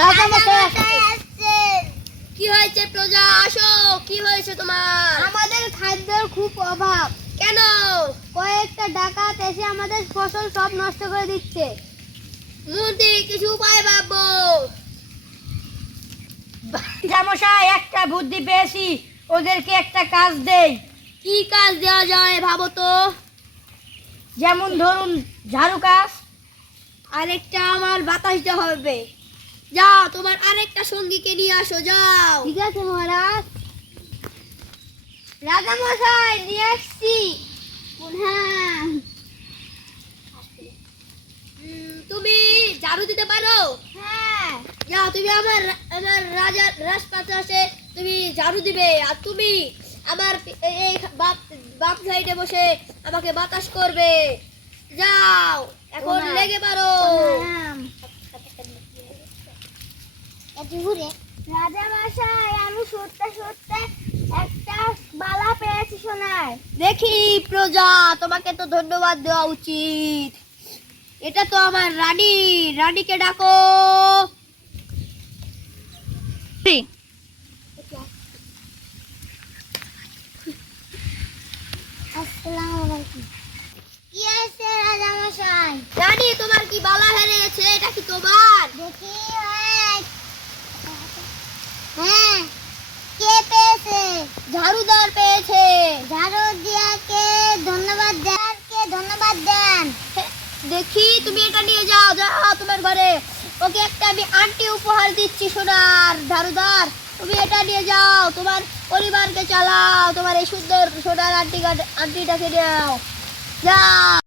রাজামশাই আসছেন। কি হয়েছে প্রজা? আসো, কি হয়েছে তোমার? আমাদের খাদ্যের খুব অভাব। কেন? কয়েকটা ডাকাত এসে আমাদের ফসল সব নষ্ট করে দিচ্ছে। মন্ত্রী কিছু উপায় ভাববো। রাজামশাই একটা বুদ্ধি পেয়েছি, ওদেরকে একটা কাজ দেই। কি কাজ দেওয়া যায় ভাবো তো। যেমন ধরুন ঝাড়ু কাজ। আরেকটা আমার বাতাস দেওয়া হবে। যাও তোমার আরেকটা সঙ্গীকে নিয়ে আসো, যাও। ঠিক আছে মহারাজ। রাজামশাই নিয়ে আসছি। হ্যাঁ, তুমি ঝাড়ু দিতে পারো? হ্যাঁ। যাও তুমি আমার আমার রাজার রাজপ্রাসাদে তুমি ঝাড়ু দিবে, আর তুমি আমার এই বাম সাইডে বসে আমাকে বাতাস করবে। যাও এখন প্রণাম। লেগে পারো। রাজামশাই আমি সত্যি সত্যি একটা বালা পেয়েছি সোনার। দেখি প্রজা, তোমাকে তো ধন্যবাদ দেওয়া উচিত। এটা তো আমার রানী, রানীকে ডাকো। আসসালামু আলাইকুম। কি আছে রাজামশাই? রানী তোমার কি বালা হেরে গেছে? এটা কি তোমার? দেখি হ্যাঁ, কে পেয়েছে? ঝাড়ুদার পেয়েছে। ঝাড়ু দিয়াকে ধন্যবাদ দেন, কে ধন্যবাদ দেন। দেখি তুমি এটা নিয়ে যাও, যাও তোমার ঘরে। ওকে একটা আমি আন্টি উপহার দিচ্ছি সোনার ঝাড়ুদার। তুমি এটা নিয়ে যাও, তোমার পরিবারকে চালাও, তোমার এই সুন্দর সোনার আন্টিটাকে নাও, যাও।